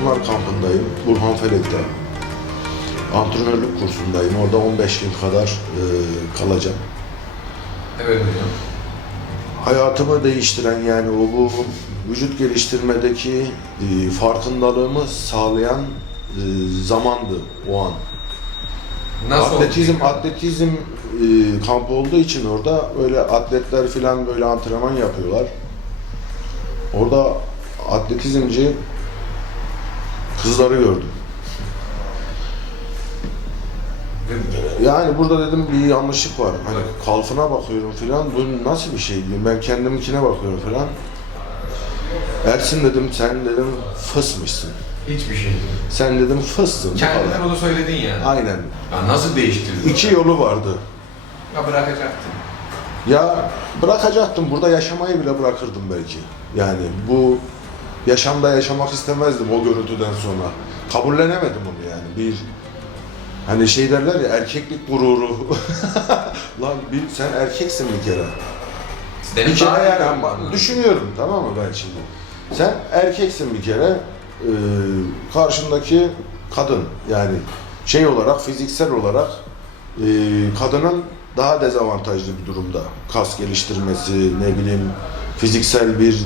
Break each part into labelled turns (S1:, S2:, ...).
S1: 2027 milli takımlar kampındayım. Burhan Felek'te. Antrenörlük kursundayım. Orada 15 gün kadar e, kalacağım.
S2: Evet hocam.
S1: Hayatımı değiştiren yani o bu vücut geliştirmedeki e, farkındalığımı sağlayan e, zamandı o an.
S2: Nasıl
S1: atletizm
S2: oldu?
S1: atletizm e, kampı olduğu için orada öyle atletler falan böyle antrenman yapıyorlar. Orada atletizmci kızları gördüm. Yani burada dedim bir yanlışlık var. Hani kalfına bakıyorum filan. Bu nasıl bir şey diyeyim. Ben kendimkine bakıyorum filan. Ersin dedim sen dedim fısmışsın.
S2: Hiçbir şey. değil.
S1: Sen dedim fıssın. kadar.
S2: bunu söyledin ya.
S1: Aynen.
S2: Ya nasıl değiştirdin?
S1: İki yolu vardı.
S2: Ya bırakacaktın.
S1: Ya bırakacaktım. Burada yaşamayı bile bırakırdım belki. Yani bu yaşamda yaşamak istemezdim o görüntüden sonra. Kabullenemedim onu yani. Bir hani şey derler ya erkeklik gururu. Lan bir, sen erkeksin bir kere.
S2: Senin
S1: Bir kere yani ama düşünüyorum tamam mı ben şimdi. Sen erkeksin bir kere. e, karşındaki kadın yani şey olarak fiziksel olarak e, kadının daha dezavantajlı bir durumda. Kas geliştirmesi, ne bileyim fiziksel bir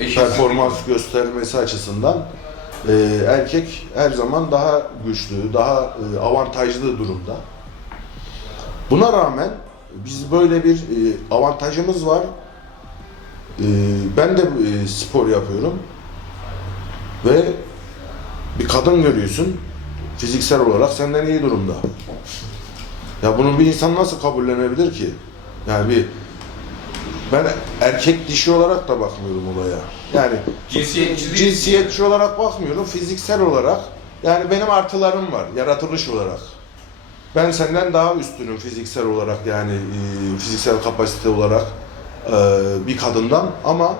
S1: e, performans göstermesi açısından e, erkek her zaman daha güçlü, daha e, avantajlı durumda. Buna rağmen biz böyle bir e, avantajımız var. E, ben de e, spor yapıyorum ve bir kadın görüyorsun fiziksel olarak senden iyi durumda. Ya bunu bir insan nasıl kabullenebilir ki? Yani bir ben erkek dişi olarak da bakmıyorum olaya. Yani
S2: Cinsiyetçi
S1: cinsiyetçi olarak bakmıyorum, fiziksel olarak. Yani benim artılarım var, yaratılış olarak. Ben senden daha üstünüm fiziksel olarak yani e, fiziksel kapasite olarak e, bir kadından ama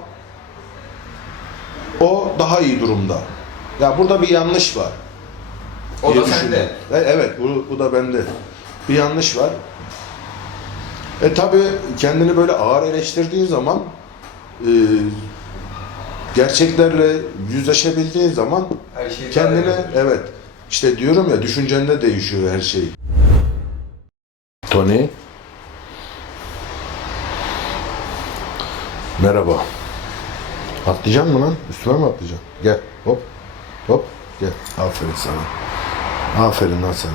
S1: o daha iyi durumda. Ya burada bir yanlış var.
S2: O da sende.
S1: düşünüyorum. E, Evet, bu, bu da bende. Bir yanlış var. E tabi kendini böyle ağır eleştirdiğin zaman e, gerçeklerle yüzleşebildiğin zaman
S2: Her şey
S1: kendine evet işte diyorum ya düşüncende değişiyor her şey. Tony. Merhaba. Atlayacak mı lan? Üstüme mi atlayacaksın? Gel. Hop. Hop. Gel. Aferin sana. Aferin lan sana.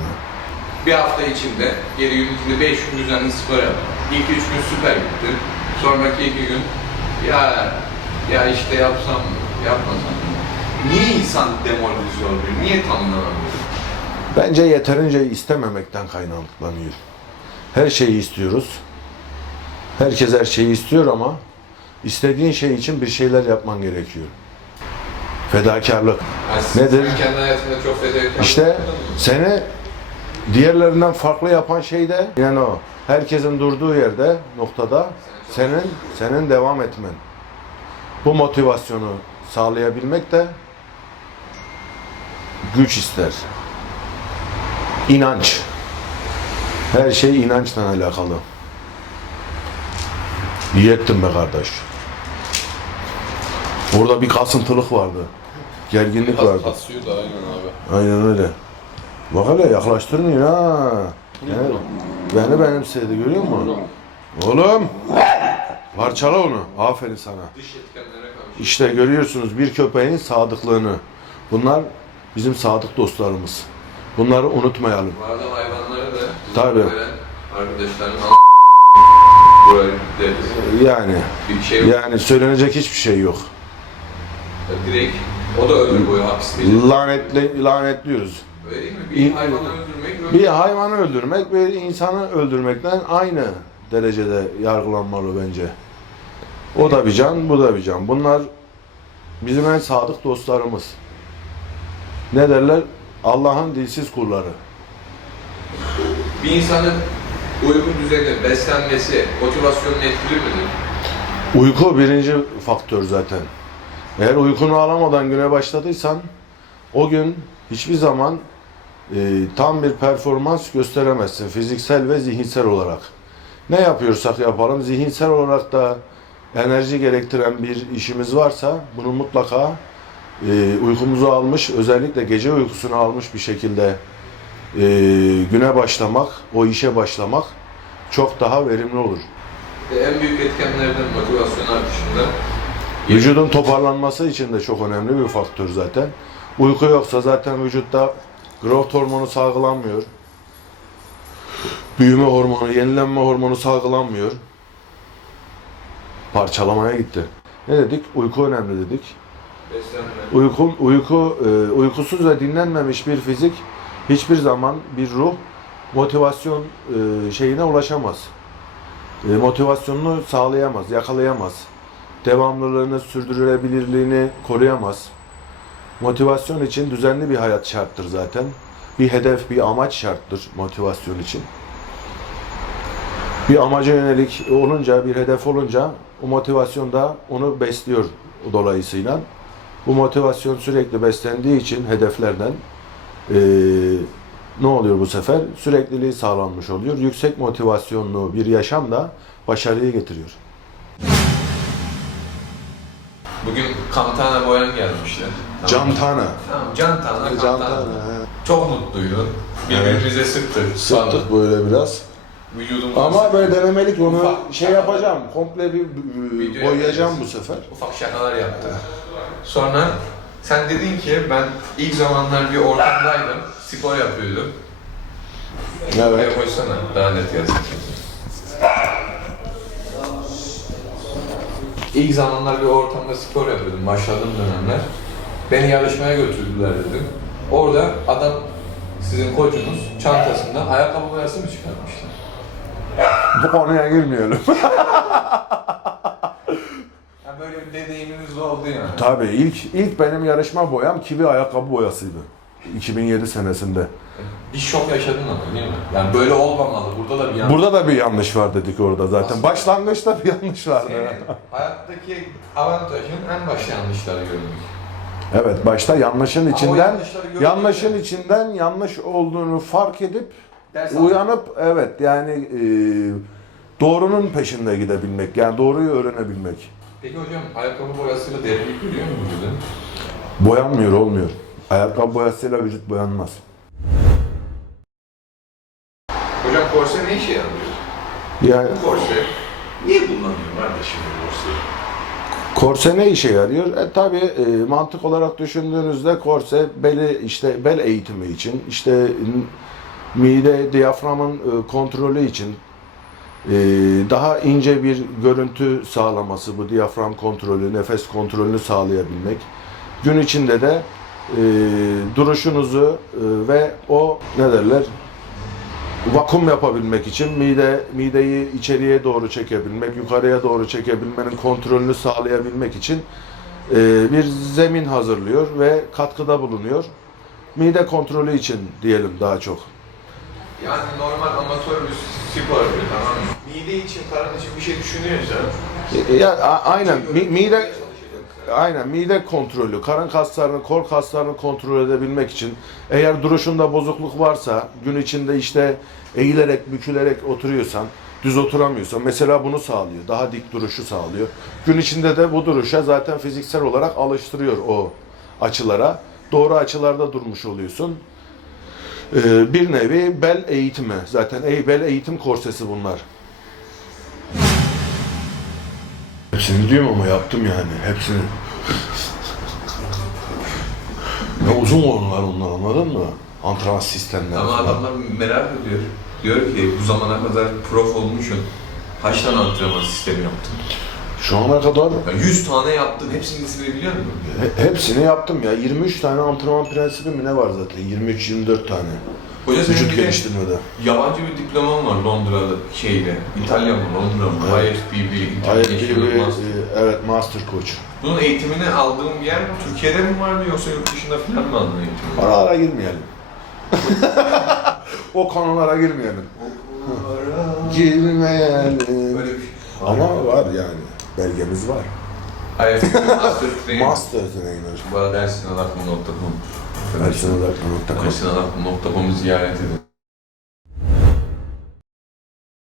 S2: Bir hafta içinde geri yönetinde 5 gün düzenli spor yaptım. İlk 3 gün süper gitti. Sonraki 2 gün ya ya işte yapsam mı, yapmasam mı? Niye insan demoralize oluyor? Niye tanımlanamıyor?
S1: Bence yeterince istememekten kaynaklanıyor. Her şeyi istiyoruz. Herkes her şeyi istiyor ama istediğin şey için bir şeyler yapman gerekiyor. Fedakarlık.
S2: Yani
S1: Nedir?
S2: kendi hayatında çok fedakar
S1: İşte seni diğerlerinden farklı yapan şey de yani o. Herkesin durduğu yerde, noktada senin senin devam etmen. Bu motivasyonu sağlayabilmek de güç ister. İnanç. Her şey inançla alakalı. İyi ettin be kardeş. Orada bir kasıntılık vardı. Gerginlik vardı.
S3: Kasıyor da aynen abi.
S1: Aynen öyle. Bak hele yaklaştırmıyor ha. Yani beni benimsedi görüyor musun? Oğlum. Parçala onu. Aferin sana. İşte görüyorsunuz bir köpeğin sadıklığını. Bunlar bizim sadık dostlarımız. Bunları unutmayalım.
S2: Bu arada hayvanları da
S1: Tabii.
S2: veren arkadaşların a- buraya deriz.
S1: Yani
S2: Bir şey yok.
S1: yani söylenecek hiçbir şey yok.
S2: Direkt o da ömür boyu hapis verir.
S1: Lanetle, lanetliyoruz.
S2: Öyle değil mi? Bir hayvanı öldürmek
S1: Bir hayvanı öldürmek bir insanı öldürmekten aynı derecede yargılanmalı bence. O da bir can, bu da bir can. Bunlar bizim en sadık dostlarımız. Ne derler? Allah'ın dilsiz kulları.
S2: Bir insanın uygun düzeyde beslenmesi motivasyonunu etkilir midir?
S1: Uyku birinci faktör zaten. Eğer uykunu alamadan güne başladıysan o gün hiçbir zaman e, tam bir performans gösteremezsin fiziksel ve zihinsel olarak. Ne yapıyorsak yapalım zihinsel olarak da enerji gerektiren bir işimiz varsa bunu mutlaka e, uykumuzu almış, özellikle gece uykusunu almış bir şekilde e, güne başlamak, o işe başlamak çok daha verimli olur.
S2: Ve en büyük etkenlerden motivasyon artışında
S1: Vücudun toparlanması için de çok önemli bir faktör zaten. Uyku yoksa zaten vücutta growth hormonu salgılanmıyor. Büyüme hormonu, yenilenme hormonu salgılanmıyor. Parçalamaya gitti. Ne dedik? Uyku önemli dedik.
S2: beslenme,
S1: Uyku, uyku, e, uykusuz ve dinlenmemiş bir fizik hiçbir zaman bir ruh motivasyon e, şeyine ulaşamaz. E, motivasyonunu sağlayamaz, yakalayamaz. Devamlılığını, sürdürülebilirliğini koruyamaz. Motivasyon için düzenli bir hayat şarttır zaten. Bir hedef, bir amaç şarttır motivasyon için. Bir amaca yönelik olunca, bir hedef olunca o motivasyon da onu besliyor dolayısıyla. Bu motivasyon sürekli beslendiği için hedeflerden eee, ne oluyor bu sefer? Sürekliliği sağlanmış oluyor. Yüksek motivasyonlu bir yaşam da başarıyı getiriyor.
S2: Bugün Kantana Boyan gelmişler.
S1: Cantana.
S2: Tamam, Cantana.
S1: Cantana. he.
S2: Çok mutluydu. Birbirimize sıktık.
S1: Sıktık böyle biraz.
S2: Vücudumuz
S1: Ama böyle denemelik onu
S2: Ufak
S1: şey yapacağım. Komple bir e, boyayacağım bu sefer.
S2: ufak şakalar yaptık. Sonra sen dedin ki ben ilk zamanlar bir ortamdaydım, spor yapıyordum.
S1: Evet.
S2: Buraya koysana, daha net gelsin. İlk zamanlar bir ortamda spor yapıyordum, başladığım dönemler. Beni yarışmaya götürdüler dedim. Orada adam, sizin koçunuz çantasında ayakkabı boyası mı çıkartmıştı?
S1: Bu konuya girmeyelim.
S2: Yani böyle bir deneyiminiz oldu yani.
S1: Tabii ilk ilk benim yarışma boyam kivi ayakkabı boyasıydı. 2007 senesinde.
S2: Bir şok yaşadın ama değil mi? Yani böyle olmamalı, burada da bir yanlış.
S1: Burada da bir yanlış var dedik orada zaten.
S2: Aslında-
S1: Başlangıçta bir yanlış vardı.
S2: Senin hayattaki avantajın en başta yanlışları görmek.
S1: Evet, başta yanlışın içinden yanlışın içinden yanlış olduğunu fark edip
S2: ders
S1: uyanıp evet yani e, doğrunun peşinde gidebilmek. Yani doğruyu öğrenebilmek.
S2: Peki hocam ayakkabı boyasıyla derinlik görüyor mu vücudun?
S1: Boyanmıyor, olmuyor. Ayakkabı boyasıyla vücut boyanmaz.
S2: Hocam korse ne işe yarıyor?
S1: Yani
S2: korse niye kullanıyor kardeşim bu korseyi?
S1: Korse ne işe yarıyor? E, tabii e, mantık olarak düşündüğünüzde korse beli işte bel eğitimi için, işte mide diyaframın e, kontrolü için e, daha ince bir görüntü sağlaması, bu diyafram kontrolü, nefes kontrolünü sağlayabilmek. Gün içinde de e, duruşunuzu e, ve o ne derler vakum yapabilmek için mide mideyi içeriye doğru çekebilmek, yukarıya doğru çekebilmenin kontrolünü sağlayabilmek için e, bir zemin hazırlıyor ve katkıda bulunuyor. Mide kontrolü için diyelim daha çok.
S2: Yani normal amatör bir spor tamam mı? Mide için, karın için bir şey düşünüyorsan
S1: E, Ya a- aynen mi- mide aynen mide kontrolü, karın kaslarını, kol kaslarını kontrol edebilmek için eğer duruşunda bozukluk varsa, gün içinde işte eğilerek, bükülerek oturuyorsan, düz oturamıyorsan mesela bunu sağlıyor. Daha dik duruşu sağlıyor. Gün içinde de bu duruşa zaten fiziksel olarak alıştırıyor o açılara. Doğru açılarda durmuş oluyorsun. Ee, bir nevi bel eğitimi. Zaten bel eğitim korsesi bunlar. Hepsini diyorum ama yaptım yani hepsini. Ya uzun konular onlar anladın mı? Antrenman sistemleri
S2: ama
S1: falan.
S2: adamlar merak ediyor. Diyor ki bu zamana kadar prof olmuşsun. Kaç tane antrenman sistemi yaptın?
S1: Şu ana kadar
S2: Ya 100 tane yaptın. Hepsinin ismini biliyor musun?
S1: he- hepsini yaptım ya. 23 tane antrenman prensibi mi ne var zaten? 23-24 tane.
S2: Hoca senin
S1: Vücut
S2: bir de
S1: geliştirmede.
S2: yabancı bir diploman var Londra'da şeyde. İtalya mı Londra mı?
S1: Evet.
S2: IFBB,
S1: IFBB,
S2: International Master.
S1: e, evet Master Coach.
S2: Bunun eğitimini aldığın bir yer mi? Türkiye'de mi vardı yoksa yurt dışında falan mı aldın eğitimini?
S1: Oralara girmeyelim. o konulara girmeyelim. Girmeyelim.
S2: Böyle bir şey.
S1: Ama var yani. Belgemiz var.
S2: IFBB Master Training.
S1: Master Trainer.
S2: Bu arada ersinalakma.com
S1: Ersinodakma.com
S2: ersinalakma.com'u ziyaret edin.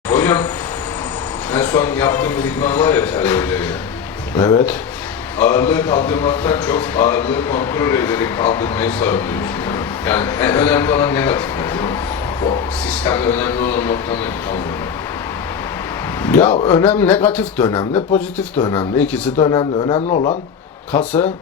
S2: Hocam en son yaptığımız idman var ya Çağrı Hoca'yla.
S1: Evet.
S2: ağırlığı kaldırmaktan çok ağırlığı kontrol ederek kaldırmayı savunuyorsun. Yani en önemli olan negatif? O sistemde önemli olan nokta ne tam olarak?
S1: Ya önemli, negatif de önemli, pozitif de önemli. İkisi de önemli. Önemli olan kası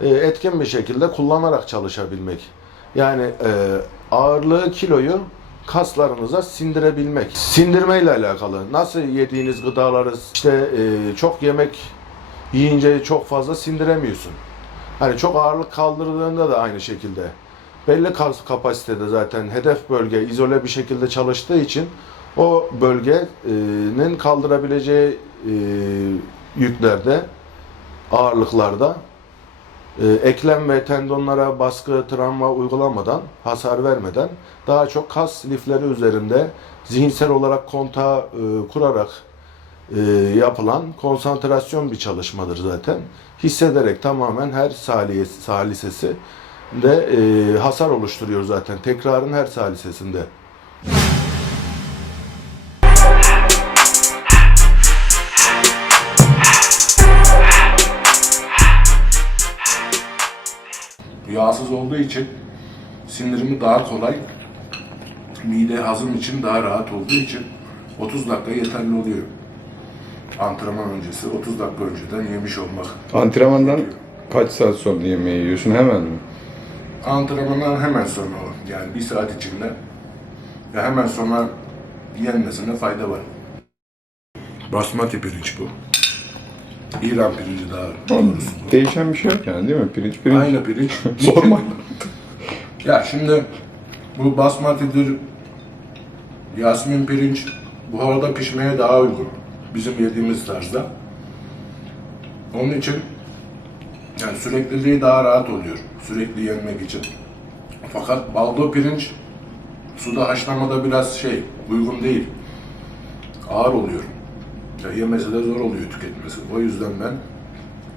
S1: e, etkin bir şekilde kullanarak çalışabilmek. Yani e, ağırlığı, kiloyu kaslarınıza sindirebilmek. Sindirmeyle alakalı. Nasıl yediğiniz gıdaları işte e, çok yemek yiyince çok fazla sindiremiyorsun. Hani çok ağırlık kaldırdığında da aynı şekilde. Belli kas kapasitede zaten hedef bölge izole bir şekilde çalıştığı için o bölgenin kaldırabileceği e, yüklerde, ağırlıklarda eklem ve tendonlara baskı, travma uygulamadan, hasar vermeden daha çok kas lifleri üzerinde zihinsel olarak kontağı e, kurarak e, yapılan konsantrasyon bir çalışmadır zaten. Hissederek tamamen her saliyesi, salisesi de e, hasar oluşturuyor zaten. Tekrarın her salisesinde. Yağsız olduğu için sindirimi daha kolay, mide hazım için daha rahat olduğu için 30 dakika yeterli oluyor. Antrenman öncesi 30 dakika önceden yemiş olmak.
S3: Antrenmandan kaç saat sonra yemeği yiyorsun hemen mi?
S1: Antrenmandan hemen sonra. Yani bir saat içinde ve hemen sonra yenmesine fayda var. Basmati pirinç bu. İran pirinci daha doğrusu.
S3: Değişen bir şey yok yani değil mi? Pirinç pirinç.
S1: Aynı pirinç.
S3: Sorma.
S1: Ya şimdi bu basmatidir, yasmin pirinç buharda pişmeye daha uygun. Bizim yediğimiz tarzda. Onun için yani sürekliliği daha rahat oluyor. Sürekli yenmek için. Fakat baldo pirinç suda haşlamada biraz şey uygun değil. Ağır oluyor. Ya yemesi de zor oluyor tüketmesi. O yüzden ben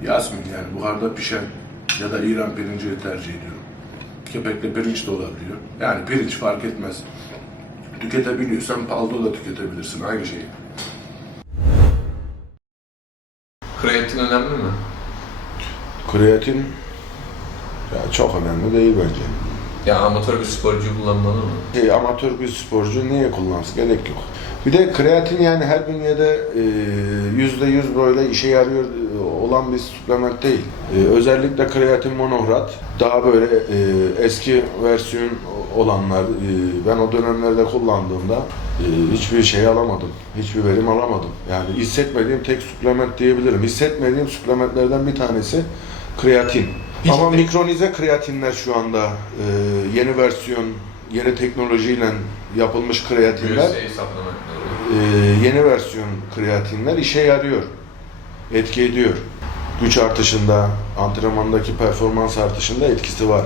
S1: yasmin yani buharda pişen ya da İran pirincini tercih ediyorum. Kepekli pirinç de olabiliyor. Yani pirinç fark etmez. Tüketebiliyorsan paldo da tüketebilirsin. Aynı şey.
S2: Kreatin önemli mi?
S1: Kreatin ya çok önemli değil bence.
S2: Ya amatör bir sporcu kullanmalı mı?
S1: Şey, amatör bir sporcu niye kullansın? Gerek yok. Bir de kreatin yani her bünyede e, yüzde yüz böyle işe yarıyor e, olan bir suplement değil. E, özellikle kreatin monohrat daha böyle eski versiyon olanlar ben o dönemlerde kullandığımda hiçbir şey alamadım. Hiçbir verim alamadım. Yani hissetmediğim tek suplement diyebilirim. Hissetmediğim suplementlerden bir tanesi kreatin. Ama mikronize kreatinler şu anda e, yeni versiyon, yeni teknolojiyle yapılmış kreatinler, e, yeni versiyon kreatinler işe yarıyor, etki ediyor. Güç artışında, antrenmandaki performans artışında etkisi var.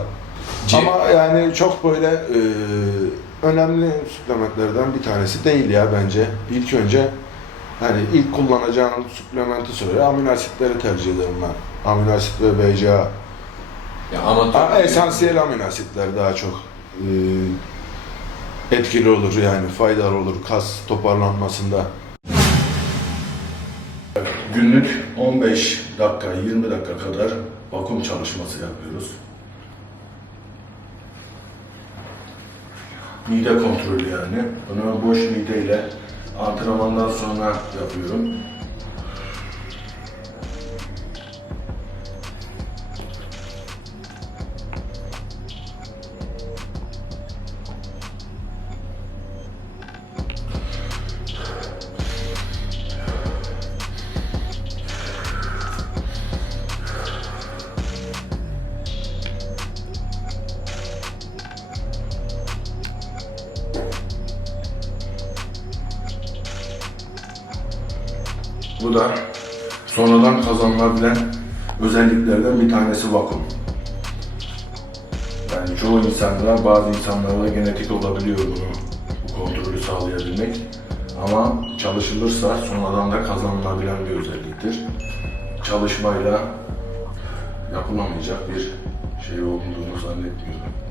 S2: C-
S1: Ama yani çok böyle e, önemli suplementlerden bir tanesi değil ya bence. İlk önce hani ilk kullanacağın suplementi söyle, amino asitleri tercih ederim ben. Amino asit ve BCA.
S2: Ya amatör.
S1: Esansiyel amino asitler daha çok e, etkili olur yani faydalı olur kas toparlanmasında. Günlük 15 dakika 20 dakika kadar vakum çalışması yapıyoruz. Mide kontrolü yani. Bunu boş mideyle antrenmandan sonra yapıyorum. Bu da sonradan kazanılabilen özelliklerden bir tanesi vakum. Yani çoğu insanda, bazı insanlarda genetik olabiliyor bunu, bu kontrolü sağlayabilmek. Ama çalışılırsa sonradan da kazanılabilen bir özelliktir. Çalışmayla yapılamayacak bir şey olduğunu zannetmiyorum.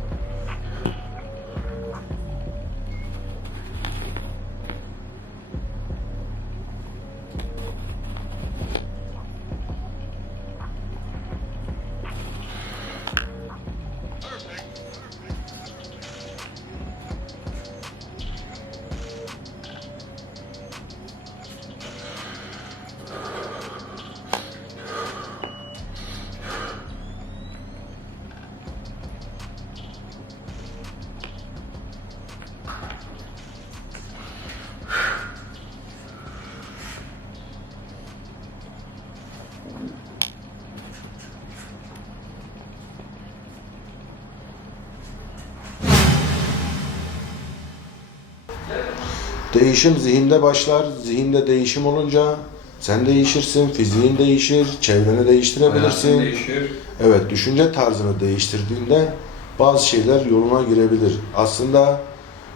S1: Değişim zihinde başlar. Zihinde değişim olunca sen değişirsin, fiziğin değişir, çevreni
S2: Hayatın
S1: değiştirebilirsin.
S2: değişir.
S1: Evet, düşünce tarzını değiştirdiğinde bazı şeyler yoluna girebilir. Aslında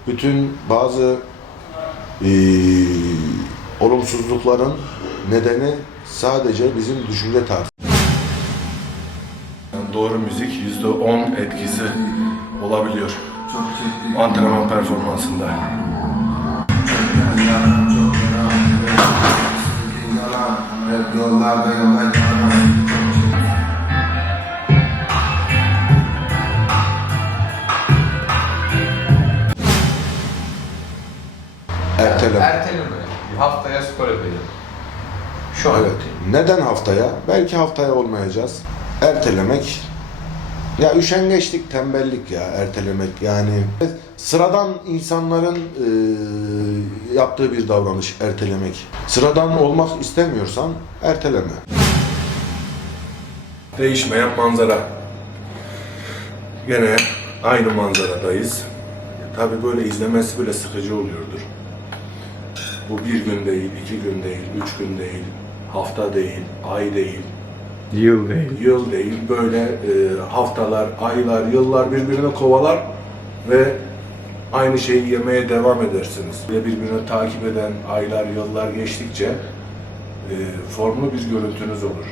S1: bütün bazı eee, olumsuzlukların nedeni sadece bizim düşünce tarzı. Doğru müzik %10 etkisi olabiliyor antrenman performansında. Erteleme.
S2: Erteleme. Haftaya spor yapacağım. Şu an.
S1: Evet. Neden haftaya? Belki haftaya olmayacağız. Ertelemek ya üşengeçlik, tembellik ya ertelemek yani sıradan insanların eee, yaptığı bir davranış ertelemek. Sıradan olmak istemiyorsan erteleme.
S4: Değişmeyen manzara. Gene aynı manzaradayız. Tabi böyle izlemesi bile sıkıcı oluyordur. Bu bir gün değil, iki gün değil, üç gün değil, hafta değil, ay değil,
S3: Yıl değil.
S4: yıl değil. Böyle e, haftalar, aylar, yıllar birbirini kovalar ve aynı şeyi yemeye devam edersiniz. Ve birbirini takip eden aylar, yıllar geçtikçe e, formlu bir görüntünüz olur.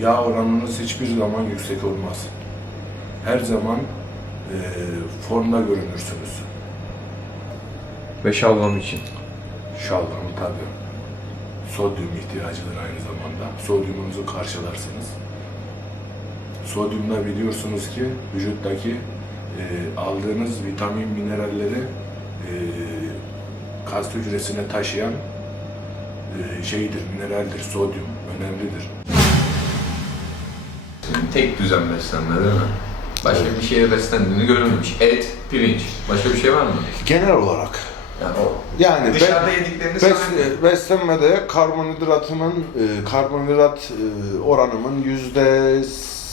S4: Yağ oranınız hiçbir zaman yüksek olmaz. Her zaman e, formda görünürsünüz.
S2: Ve şalgam için.
S4: Şalgam tabii. Sodyum ihtiyacıdır aynı zamanda. Sodyumunuzu karşılarsınız. Sodyumda biliyorsunuz ki vücuttaki e, aldığınız vitamin, mineralleri e, kas hücresine taşıyan e, şeydir, mineraldir, sodyum önemlidir.
S2: Tek düzen beslenme değil mi? Başka bir şeye beslendiğini görülmemiş. Et, pirinç. Başka bir şey var mı?
S1: Genel olarak
S2: Yani o
S1: yani
S2: dışarıda
S1: be-
S2: yediklerini
S1: bes-
S2: saymıyor.
S1: beslenmede karbonhidratımın e, karbonhidrat e, oranımın yüzde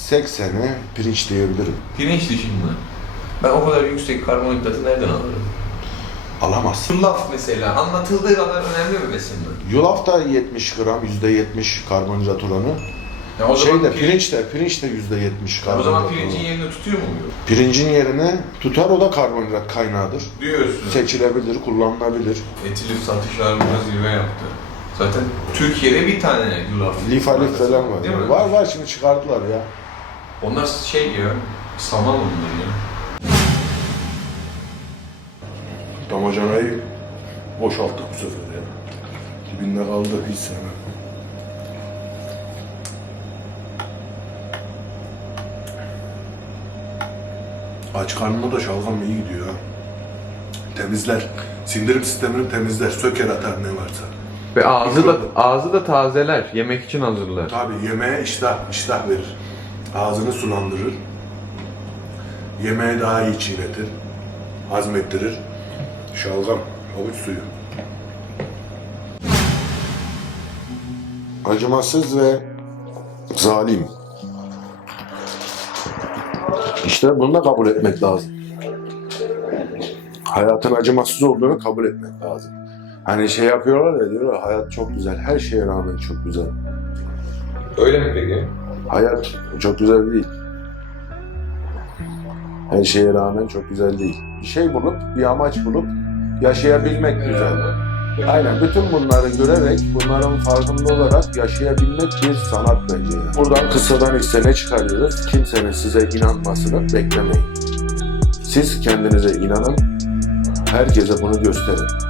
S1: sekseni pirinç diyebilirim.
S2: Pirinç dışında. Ben o kadar yüksek karbonhidratı nereden alırım?
S1: Alamazsın.
S2: Yulaf mesela anlatıldığı kadar önemli bir besin mi?
S1: Yulafta 70 gram, yüzde 70 karbonhidrat oranı.
S2: Ya o zaman
S1: Şeyde
S2: pirinç,
S1: de pirinç de yüzde 70
S2: o
S1: karbonhidrat.
S2: zaman pirincin yerini tutuyor mu?
S1: Pirincin yerine tutar o da karbonhidrat kaynağıdır.
S2: Diyorsun.
S1: Seçilebilir, kullanılabilir.
S2: Etilif satışlarında zirve yaptı. Zaten Türkiye'de bir tane yulaf.
S1: Lif alif
S2: markası
S1: falan var.
S2: Değil mi?
S1: Var var şimdi çıkardılar ya.
S2: Onlar şey ya, saman onlar ya.
S4: Damacanayı boşalttık bu sefer ya. Dibinde kaldı hiç sevmem. Aç karnına da şalgam iyi gidiyor ha. Temizler. Sindirim sistemini temizler. Söker atar ne varsa.
S5: Ve ağzı da ağzı da tazeler, yemek için hazırlar.
S4: Tabii yemeğe iştah, iştah verir. Ağzını sulandırır. Yemeği daha iyi çiğnetir. Hazmettirir. Şalgam, havuç suyu.
S1: Acımasız ve zalim. İşte bunu da kabul etmek lazım. Hayatın acımasız olduğunu kabul etmek lazım. Hani şey yapıyorlar ya diyorlar hayat çok güzel, her şeye rağmen çok güzel.
S2: Öyle mi peki?
S1: Hayat çok güzel değil. Her şeye rağmen çok güzel değil. Bir şey bulup, bir amaç bulup yaşayabilmek güzel. Aynen bütün bunları görerek, bunların farkında olarak yaşayabilmek bir sanat bence. yani. Buradan kıssadan hisse ne çıkarıyoruz? Kimsenin size inanmasını beklemeyin. Siz kendinize inanın, herkese bunu gösterin.